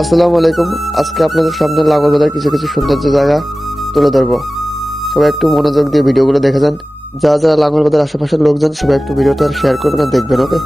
আসসালামু আলাইকুম। আজকে আপনাদের সামনে লাঙ্গলবাজার কিছু কিছু সৌন্দর্য জায়গা তুলে ধরবো। সবাই একটু মনোযোগ দিয়ে ভিডিওগুলো দেখে যান। যারা যারা লাঙ্গলবাজার আশেপাশের লোকজন সবাই একটু ভিডিওটা শেয়ার করবেন আর দেখবেন, ওকে।